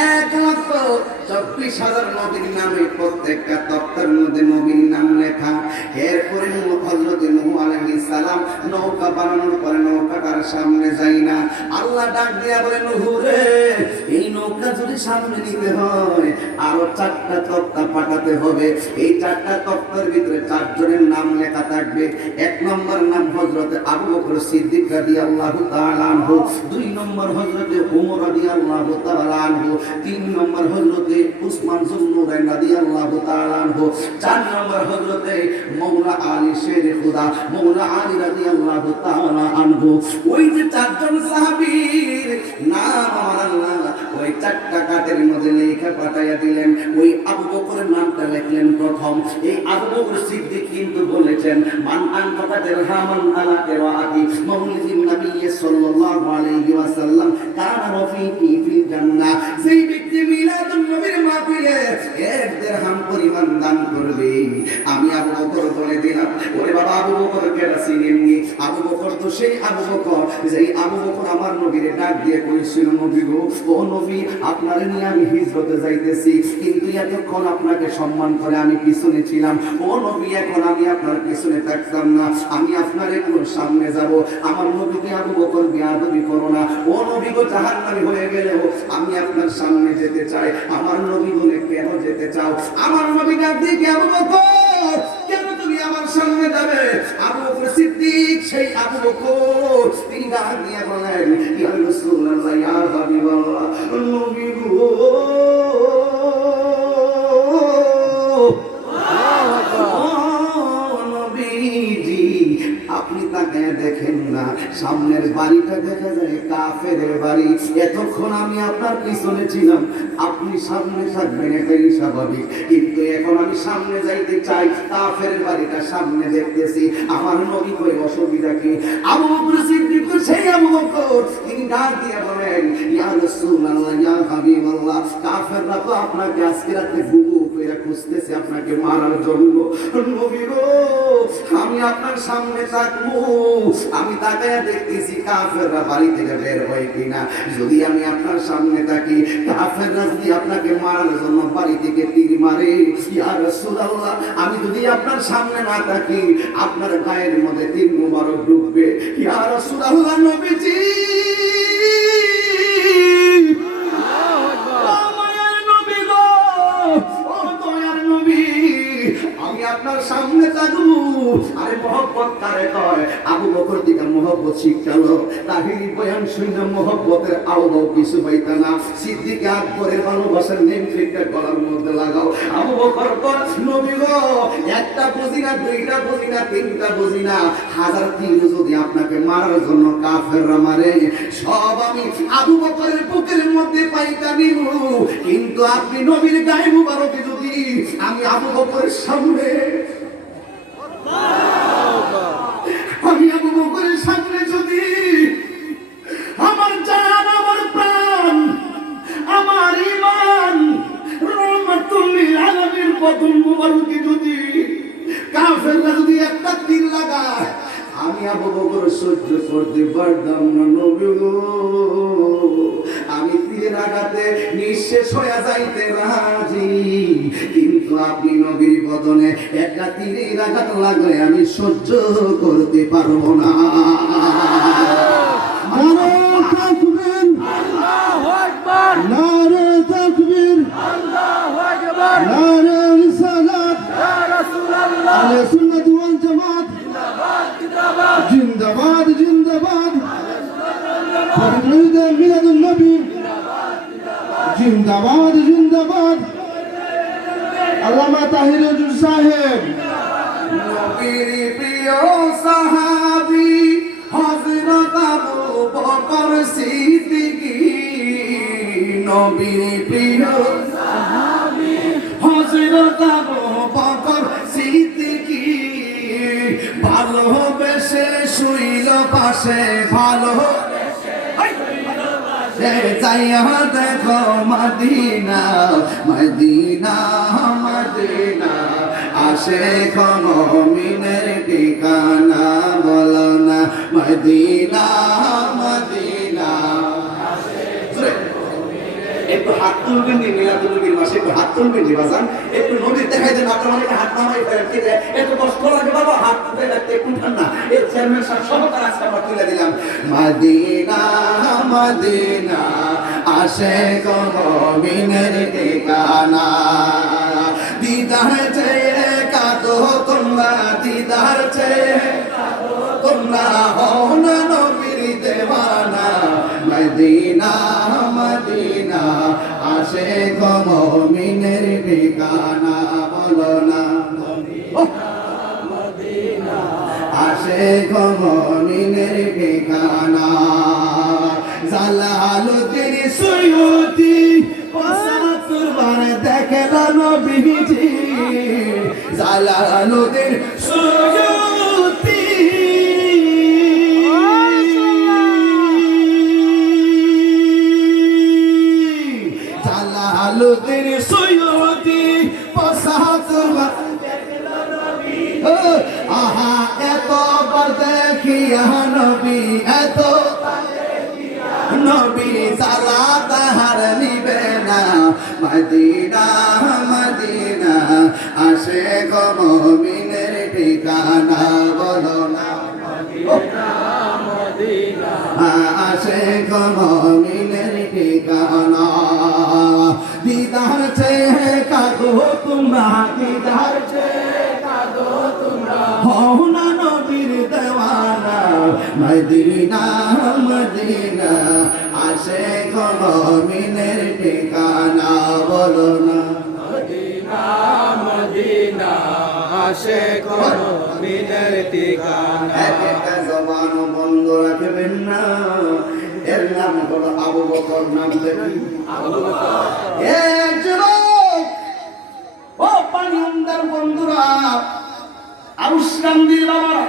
1,24,000 40,000 নবীর নামে প্রত্যেকটা তক্তার মধ্যে নবীর নাম লেখা। এরপরে হযরত নূহ আলাইহিস সালাম নৌকা বানানোর পরে নৌকাটার সামনে যায় না। আল্লাহ ডাক দিয়া বলে, নূহ রে, এই নৌকা যদি সামনে নিতে হয় আরো 4টা তক্তা পাঠাতে হবে। এই 4টা তক্তার ভিতরে 4 জনের নাম লেখা থাকবে। 1 নম্বর নাম হযরত আবু বকর সিদ্দিক রাদিয়াল্লাহু তাআলা আনহু, 2 নম্বর হযরত ওমর রাদিয়াল্লাহু তাআলা আনহু, 3 নম্বর হযরত উসমান যুন্নুরাইন রাদিয়াল্লাহু তাআলা আনহু, 4 নম্বর হযরত মাওলা আলী শের খুদা মাওলা আলী রাদিয়াল্লাহু তাআলা আনহু। ওই যে 4 জন সাহাবীর নাম আমার আল্লাহ ওই 4টা কাঠের মধ্যে লেখা পাঠাইয়া দিলেন। ওই আবু বকরের নামটা লিখলেন প্রথম। এই আবু বকর সিদ্দিক কিন্তু বলেছেন, মান আনফাকা দিরহামান আলা কিরাআতি মাউলিদিন নবী সাল্লাল্লাহু আলাইহি ওয়াসাল্লাম কানা রাফিকি ফিল জান্নাহ। সেই ব্যক্তি মিলাদুন নবীর মাহফিলে 1 দিরহাম পরিমাণ দান করবে, আমি আবু বকর বলে দিলাম। ওরে বাবা, আবু বকর কেডা চিনেননি? আবু বকর তো সেই আবু বকর যেই আবু বকর আমার নবীরে ডাক দিয়ে কইছিল, নবী গো, ও নবী, আপনারে নিয়ে আমি হিজরতে যাইতেছি, কিন্তু এতক্ষণ আপনাকে সম্মান করে আমি পিছনে ছিলাম। ও নবী, এখন আমি আপনার পিছনে থাকতাম না, আমি আপনার একটু সামনে যাব। আমার নবীকে আবু বকর বেয়াদবি করো না। ও নবী গো, জাহান্নামী হয়ে গেলেও আমি আপনার সামনে যেতে চাই। আমার নবী বলে, কেন যেতে চাও? আমার নবী ডাক দিয়ে, আবু বকর, কেন তুমি আমার সামনে যাবে? আবু বকর সিদ্দিক, সেই আবু বকর, তিনি ডাক দিয়ে বলেন, ইয়া রাসূলুল্লাহ, ইয়া হাবিবাল্লাহ, নবী গো, আপনি তাকে দেখেন না, সামনের বাড়িটা দেখা যায় কাফেরের বাড়ি। এতক্ষণ আমি আপনার পিছনে ছিলাম, আপনি সামনে থাকবেন, এটাই স্বাভাবিক। কিন্তু এখন আমি সামনে যাইতে চাই, কাফেরের বাড়িটা সামনে দেখতেছি, আমার নবী কই, অসুবিধা কি? আবু বকর সিদ্দিক তো সেই আবু বকর, তিনি ডাক দিয়ে বলেন, ইয়া রাসূলুল্লাহ, ইয়া হাবিবাল্লাহ, কাফেররা তো আপনাকে আজকে রাতে বুবু কইরা খুঁজতেছে আপনাকে মারার জন্য। নবী গো, আমি আপনার সামনে থাকবো, আমি তাকায়া দেখতেছি কাফেররা বাড়ি থেকে বের হয় কিনা। যদি আমি আপনার সামনে থাকি, কাফেররা যদি আপনাকে মারার জন্য বাড়ি থেকে তীর মারে, ইয়া রাসূলুল্লাহ, আমি যদি আপনার সামনে না থাকি, আপনার গায়ের মধ্যে তীর মুবারক ঢুকবে। ইয়া রাসূলুল্লাহ, নবীজি, আমি আপনার সামনে থাকবো। আরে মহব্বত কারে কয়? আবু বকর দিকে মহব্বত শিখালো। তাহিরি বয়ান শুনে মহব্বতের আওয়াজ কিছু পাইতা না। সিদ্দিক আকবরের ভালোবাসার নেম ফিটটা গলার মধ্যে লাগাও। আবু বকর কয়, নবী গো, একটা বুঝি না, 2টা বুঝি না, 3টা বুঝি না, 1000 তীর যদি আপনাকে মারার জন্য কাফেররা মারে, সব আমি আবু বকরের বুকের মধ্যে পাইতা নিব। কিন্তু আপনি নবীর গায়ে মুবারকে যদি আমি আবু বকরের সামনে, আমি আবু বকরের সামনে যদি আমার জান, আমার প্রাণ, আমার ঈমান, রহমাতুল লিল আলামিন বদন মুবারকে যদি কাফেররা যদি একটা তীর লাগায়, আমি আবু বকর সহ্য করতে পারতাম না। নবী গো, আমি তীরের আঘাতে নিঃশেষ হয়ে যাইতে রাজি, কিন্তু আপনি নবীর বদনে একটা তীরের আঘাত লাগলে আমি সহ্য করতে পারবো না। নারে তাকবীর, আল্লাহু আকবার, নারে তাকবীর, আল্লাহু আকবার, নারে রিসালাত, ইয়া রাসূলুল্লাহ, আহলে সুন্নাত ওয়াল জামাত জিন্দাবাদ, জিন্দাবাদ, জিন্দাবাদ, ফরিদ মিলাদুন নবী জিন্দাবাদ, জিন্দাবাদ, আল্লামা তাহির হুজুর সাহেব, নবীর প্রিয় সাহাবী হযরত আবু বকর সিদ্দিক, নবীর প্রিয় সাহাবী হযরত আবু বকর সিদ্দিক, ভালোবেসে শুইল পাশে, যাইয়া দেখো মদিনা, মদিনা, মদিনা, আসে কোন মিনের ঠিকানা, বলো না মদিনা, মদিনা, একটু হাত তুলবেন নি মিলাদুল নবীর মাসে, একটু হাত তুলবেন নি বাজান, একটু নবীর দেখাই দেন। আপনার অনেকে হাত নামাই ফেলেন, ঠিক আছে, একটু কষ্ট লাগে বাবা, হাত তুলে রাখতে একটু ঠান্ডা। এই চেয়ারম্যান সাহেব সহকার আজকে আমরা তুলে দিলাম। মদিনা মদিনা আশিক মুমিনের ঠিকানা, দিদার চেয়ে কাঁদো তোমরা, দিদার চেয়ে তোমরা হও না নবীর দেওয়ানা। মদিনা মদিনা আশিক মুমিনের ঠিকানা, বলো না মদিনা আশিক মুমিনের ঠিকানা। জালালুদ্দিন সুয়ুতি ৭৫ বার দেখলাম নবীজি, জালালুদ্দিন সুয়ুতি জালালুদ্দিন সুয়ুতি ৭৫ বার আহা এতবার দেখিয়া নবী, এত নবী সালা তাহার নিবে না। মদিনা মদিনা আশিক মুমিনের ঠিকানা, বলো না মদিনা আশিক মুমিনের ঠিকানা। দিদার চেয়ে কাঁদো তোমরা, দিদার চেয়ে কাঁদো তোমরা হও না নবীর দেওয়ানা। মদিনা মদিনা আশিক মুমিনের ঠিকানা, বলো না মদিনা মদিনা আশিক মুমিনের ঠিকানা। একটা জবান বন্ধ রাখবেন না। এর নাম হলো আবু বকর। নাম দেখি আবু বকর। এ যুবক, ও পানি অন্দার বন্ধুরা, আউসকান্দির বাবারা,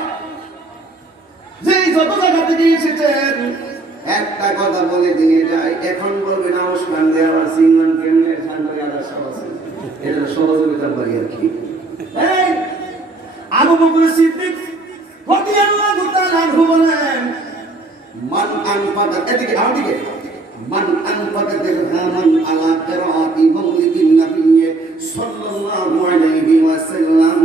যে যত জায়গা থেকে এসেছেন, একটা কথা বলে দিয়ে যায়। এখন বলবেন আউসকান্দি আবার সিংহান কেন্দ্রের সামনে আদার সব আছে, এটা সহযোগিতা করি আর কি। এই আবু বকর সিদ্দিক রাদিয়াল্লাহু তাআলা আনহু বলেন, মান আনফাকা, এদিকে আমাদিকে, মান আনফাকা দিরহামান আলা কিরাআতি মাউলিদিন নবী সাল্লাল্লাহু আলাইহি ওয়াসাল্লাম,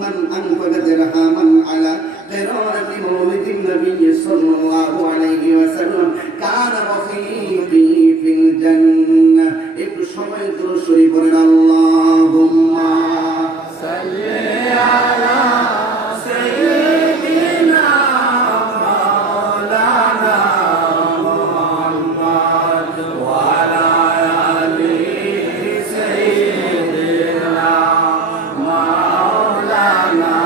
মান আনফাকা দিরহামান আলা কিরাআতি মাউলিদিন নবী সাল্লাল্লাহু আলাইহি ওয়াসাল্লাম কানা রাফিকি ফিল জান্নাহ। একটু সবাই দুরূদ শরীফ পড়েন, আল্লাহুম্মা সাল্লি আলা সাইয়্যিদিনা মাওলানা মুহাম্মদ ওয়া আলা আলি সাইয়্যিদিনা মাওলানা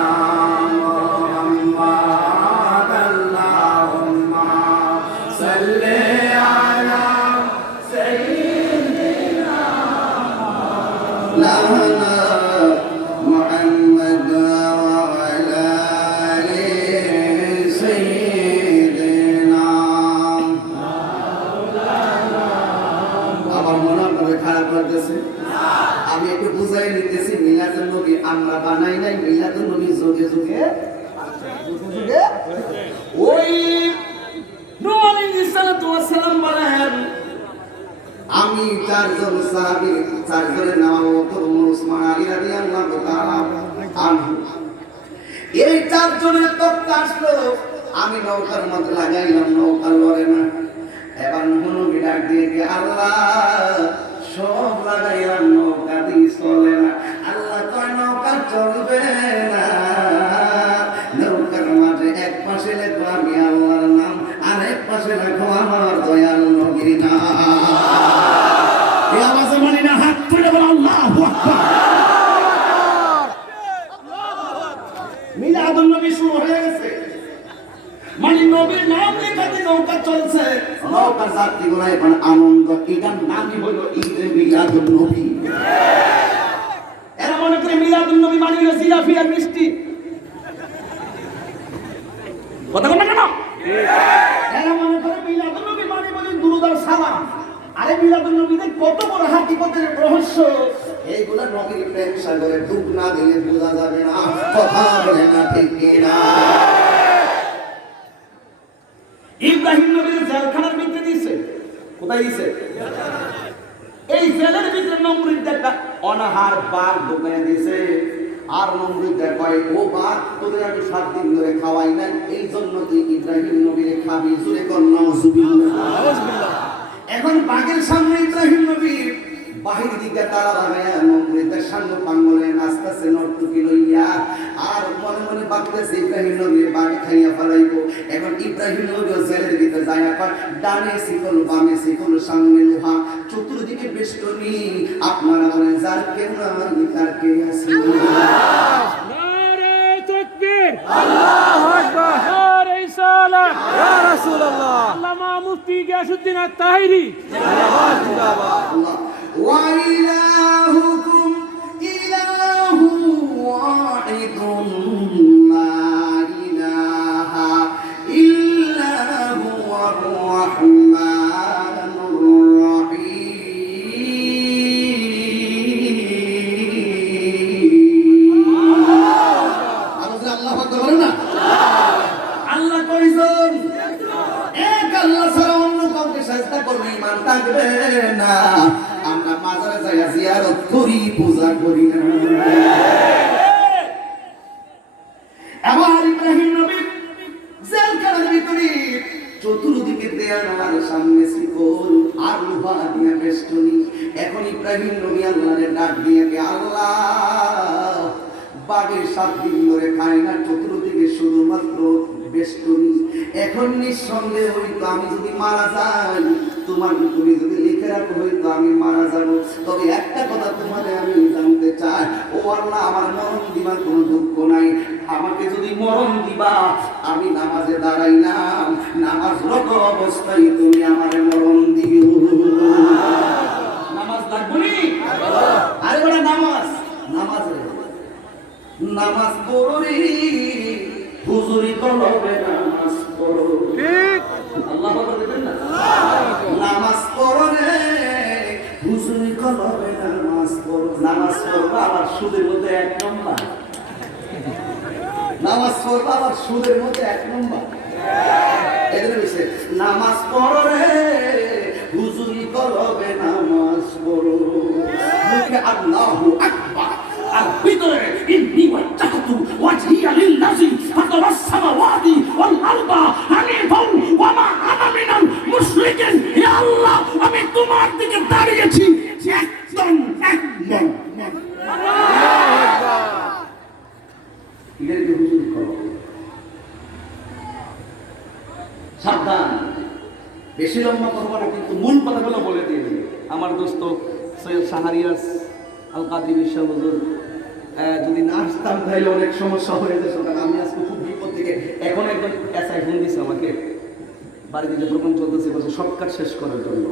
মুহাম্মদ। আল্লাহুম্মা সাল্লি আলা সাইয়্যিদিনা লানা মুহাম্মদ ওয়া আলা আলি সাইয়্যিদিনা। আমার মনে করে খারাপ লাগতেছে, আমি একটু বুঝাই নিতেছি। মিলাদুন নবী আমরা বানাই নাই, মিলাদুন নবী যুগে যুগে যুগে ওই নূহ আলাইহিস সালাতু ওয়াস সালাম বলেন, আমি চারজন সাহাবী, চারজনের নাম আবু বকর, ওমর, ওসমান, আলী রাদিয়াল্লাহু তাআলা আনহু। এই চারজনের তক্তা আসলো, আমি নৌকার মধ্যে লাগাইলাম, নৌকা লড়ে না। এবার নবী ডাক দিয়ে কি, আল্লাহ সব লাগাইলাম, নৌকা দিয়ে চলে না। আল্লাহ কয় নৌকা চলবে না। নৌকার মাঝে এক পাশে লেখো আমি আল্লাহর নাম, আর এক পাশে লেখো আমার দয়াল নবীর নাম। এই আওয়াজে মানি না, হাত তুলে বলো আল্লাহু আকবার। মিলাদুন নবী শুরু হয়ে গেছে, মানে নবীর নাম লেখাতে নৌকা চলছে, নৌকার যাত্রীগুলো এখন আনন্দ। এটার নামই হলো ঈদে মিলাদুন নবী। এরা মনে করে মিলাদুন নবী মানে হলো জিলাপি আর মিষ্টি। কথা বলে কেন? এরা মনে করে মিলাদুন নবী মানে বলে দুরূদ আর সালাম। আরে মিলাদুন নবীতে কত বড় হাকিকতের রহস্য, এইগুলা নবীর প্রেম সাগরে ডুব না দিলে বোঝা যাবে না। কথা বলে না ঠিক কিনা? ইব্রাহিম নবীর জেলখানার ভিতরে দিয়েছে, কোথায় দিয়েছে? জেলের ভিতরে নমরুদ একটা অনাহার বাঘ ঢুকাইয়া দিয়েছে। আর নমরুদ কয়, ও বাঘ, তোদের আমি 7 দিন ধরে খাওয়াই নাই, এই জন্য তুই ইব্রাহিম নবীরে খাবি। জোরে কর নাউজুবিল্লাহ। এখন বাঘের সামনে ইব্রাহিম নবী বাহির দিকে তারা লাগাইয়া নমরুদের সামনে পাঙ্গলে নাচতেছে নর্তকী লইয়া। আর মনে মনে ভাবতেছে ইব্রাহিম নবী বাঘ খাইয়া ফেলাইবো। এখন ইব্রাহিম নবী জেলের ভিতরে যাইয়া কয়, ডানে শিকল বামে শিকল সামনে লোহা, চতুর্দিকে বেষ্টনী, আপনারা বলেন যার কেউ নাই তার কে আছে। নারে তাকবীর, আল্লাহু আকবার, নারে রিসালাত, ইয়া রাসূলুল্লাহ, আল্লামা মুফতি গিয়াসউদ্দিন আত-তাহিরি জিন্দাবাদ জিন্দাবাদ। ওয়া ইলাহুকুম ইলাহু ওয়াহিদুন লা ইলাহা ইল্লা হুয়ার রাহমানুর রহিম। আল্লাহু আকবার বলেন না। আল্লাহ কইছেন এক আল্লাহ ছাড়া অন্য কাউকে সাজদা করলে ঈমান থাকবে না। আমরা মাজারে যাইয়া জিয়ারত করি, পূজা করি না। আবার ইব্রাহিম নবী জেলখানার ভিতরে চতুর্দিকে দেয়াল, সামনে শিকল আর লোহা দিয়া বেষ্টনী। এখন ইব্রাহিম নবী আল্লাহরে ডাক দিয়ে, আল্লাহ, বাঘের 7 দিন ধরে খায় না, চতুর্দিকে শুধুমাত্র বেষ্টনী। এখন নিঃসন্দেহ হইতো আমি যদি মারা যাই, তুমি যদি লিখে রাখো হইতো আমি মারা যাব। তবে একটা কথা তোমাদের আমি জানতে চাই, ও আল্লাহ, আমার মরণ দিবার কোনো দুঃখ নাই। আমাকে যদি মরণ দিবা, আমি নামাজে দাঁড়াইলাম, নামাজরত অবস্থায় তুমি আমার মরণ দিও। নামাজ লাগবে আরে বড় নামাজ, নামাজ পড়ি, হুজুরি কলবে নামাজ পড়ো। ঠিক আল্লাহ বলে দেবেন না, নামাজ পড়ো রে, হুজুরি কলবে নামাজ পড়ো। নামাজ পড়বা আবার সুদের মধ্যে 1 নম্বর, নামাজ পড়বা আবার সুদের মধ্যে 1 নম্বর। এদের বিষয়ে নামাজ পড়ো রে, হুজুরি কলবে নামাজ পড়ো। মুখে আল্লাহু আকবার, আর ভিতরে ইন্নী ওয়াজ্জাহতু ওয়াজহিয়া লিল্লাযী ফাতারাস সামাওয়াতি ওয়াল আরদা হানিফান ওয়া মা আনা মিনাল মুশরিকিন। হে আল্লাহ, আমি তোমার দিকে দাঁড়িয়েছি একদম একদম। আল্লাহু আকবার। ইলাইহি হুজুর করো, সাবধান, বেশি লম্বা করবো না, কিন্তু মূল কথাগুলো বলে দিয়ে দিই। আমার দোস্ত সৈয়দ শাহরিয়ার আল কাদরি বিশ্বাস হুজুর যদি না আসতাম তাহলে অনেক সমস্যা হয়ে যেত। কারণ আমি আজকে খুব বিপদ থেকে, এখন একজন এসআই ফোন দিচ্ছে আমাকে, বাড়িতে যে প্রোগ্রাম চলতেছে বলছে শর্টকাট শেষ করার জন্য,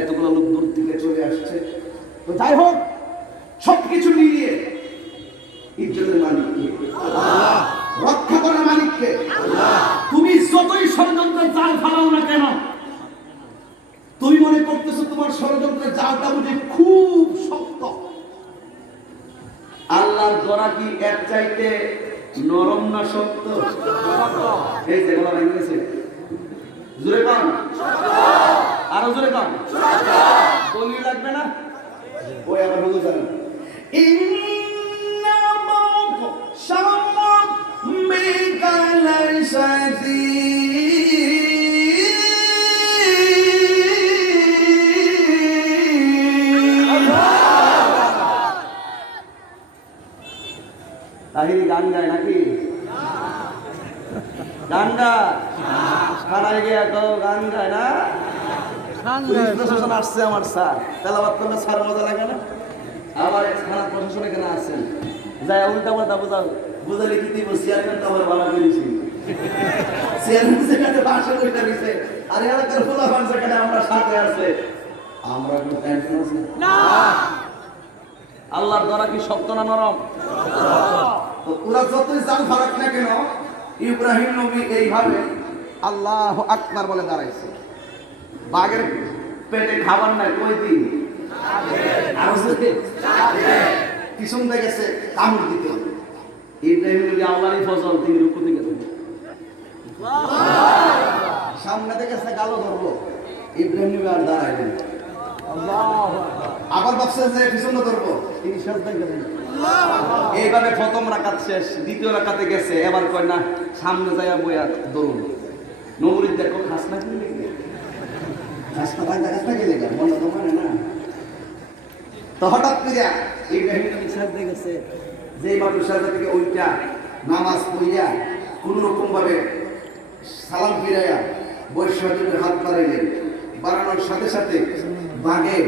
এতগুলো লোক দূর থেকে চলে আসছে। তো যাই হোক, সবকিছু মিলিয়ে ইজ্জতের মালিক কে? আল্লাহ। রক্ষা করার মালিক কে? আল্লাহ। তুমি যতই ষড়যন্ত্রের জাল ফালাও না কেন, তুমি মনে করতেছো তোমার ষড়যন্ত্রের জালটা বুঝে খুব শক্ত। আল্লাহর গড়া কি এর চাইতে নরম না শক্ত? এই যে গলা ভেঙে গেছে, জোরে কান, আরো জোরে কান, দলিল লাগবে না? ওই আবার বলতে জানেন ইন্না মাউত শামাম মিকালাই সাদি। তাহিরি গান গায় নাকি? গান গায়, খানায় গিয়ে গান গায় না? পুলিশ প্রশাসন আসছে আমার স্যার, তেলাওয়াত করলে স্যার মজা লাগে না? আবার থানা প্রশাসন এখানে আসছেন, যাই উল্টা পাল্টা বুঝালে কি দিব, চেয়ারম্যান তো আমার ভালো করেছি, চেয়ারম্যান সেখানে ভাষা কইটা দিছে, আর এলাকার ফুলাফান সেখানে আমরা সাথে আছে, আমরা কোনো টেনশন আছে না। আল্লাহর দ্বারা কি শক্ত না নরম? তো ওরা যতই জাল ফারাক না কেন, ইব্রাহিম নবী এইভাবে আল্লাহু আকবার বলে দাঁড়াইছে। বাঘের পেটে খাবার নাই, কই দিন পিছন দিয়ে গেছে কামড় দিতে। ইব্রাহিম নবী আল্লাহরই ফজল, তিনি রুকু দিকে সামনে থেকে গালো ধরবো, ইব্রাহিম নবী আর দাঁড়াইলেন। আল্লাহু আকবার। আবার ভাবছেন যে পিছনে ধরবো, তিনি সাজদায় গেলেন। এইভাবে প্রথম রাকাত শেষ, দ্বিতীয় রাকাতে গেছে, এবার কয় না সামনে যাইয়া বইয়া ধরুন। নমরুদ দেখো খাসনা কি লেগে, খাসনা কি লেগে, মনে তো মানে না। তো হঠাৎ করে ইব্রাহিম নবী সাজদায় গেছে, যে মাত্র সাজদা থেকে ওইটা নামাজ পড়িয়া কোন রকম ভাবে সালাম ফিরাইয়া বৈশ্যদের হাত বাড়াইলেন। বাড়ানোর সাথে সাথে বাঘে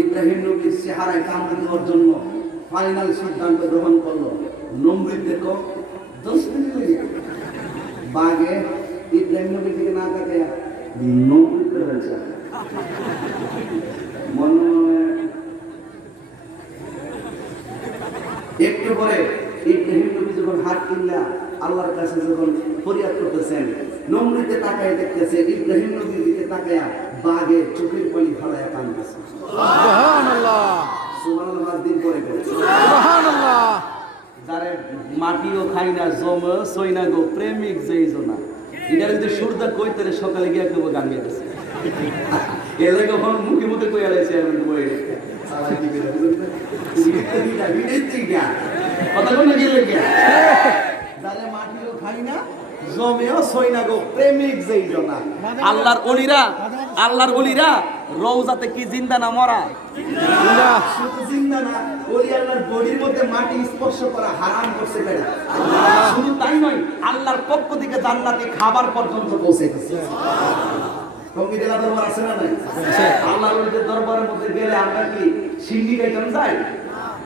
ইব্রাহিম নবীর চেহারায় কামড়ে দেওয়ার জন্য ফাইনাল সিদ্ধান্ত গ্রহণ করলো। নমরুদ দেখো 10 মিনিট লেগে বাঘে ইব্রাহিম নবীর দিকে না তাকে নমরুদ হয়েছে। মনে একটু পরে ইব্রাহিম নবী যখন হাত কিনলা আল্লাহর কাছে যখন ফরিয়াদ করতেছেন, নমরুদে তাকায় দেখতেছে ইব্রাহিম নবীর দিকে তাকায়া বাঘে চোখের পানি ফলায়া কাঁদতেছে। সুবহানাল্লাহ সুবহানাল্লাহ দিন পরে সুবহানাল্লাহ। যারে মাটিও খাই না জমে সই না গো প্রেমিক যেই জনা, এটা যদি সুরদা কই তাহলে সকালে গিয়ে কেউ গান গাইতেছে। এলে কখন মুখে মুখে কই আলাইছে এমন বই কথা কোন গেলে গিয়া যারে মাটিও খাই না জমেও সই না গো প্রেমিক যেই জনা। আল্লাহর ওলিরা রওজাতে কি জিন্দা না মরা? শুধু জিন্দা না, ওলি আল্লাহর বডির মধ্যে মাটি স্পর্শ করা হারাম করছে কেডা? শুধু তাই নয়, আল্লাহর পক্ষ থেকে জান্নাতে খাবার পর্যন্ত পৌঁছে গেছে। কমিটিলা দরবার আছে না নাই? আল্লাহর ওলিদের দরবারের মধ্যে গেলে আমরা কি সিন্ডি খাইতাম যাই?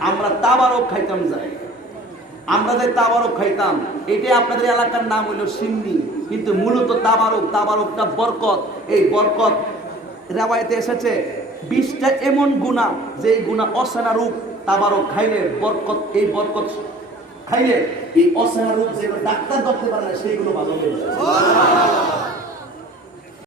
আমরা তাবারক খাইতাম যাই। আমরা যে তাবারক খাইতাম, এটা আপনাদের এলাকার নাম হইল সিন্নি, কিন্তু মূলত তাবারকটা বরকত। এই বরকত রেওয়ায়েতে এসেছে 20টা এমন গুনাহ, যে গুনাহ অসেনা রূপ তাবারক খাইলে বরকত, এই বরকত খাইলে এই অসেনা রূপ যেগুলো ডাক্তার ধরতে পারে না সেইগুলো ভালো হয়ে যায়।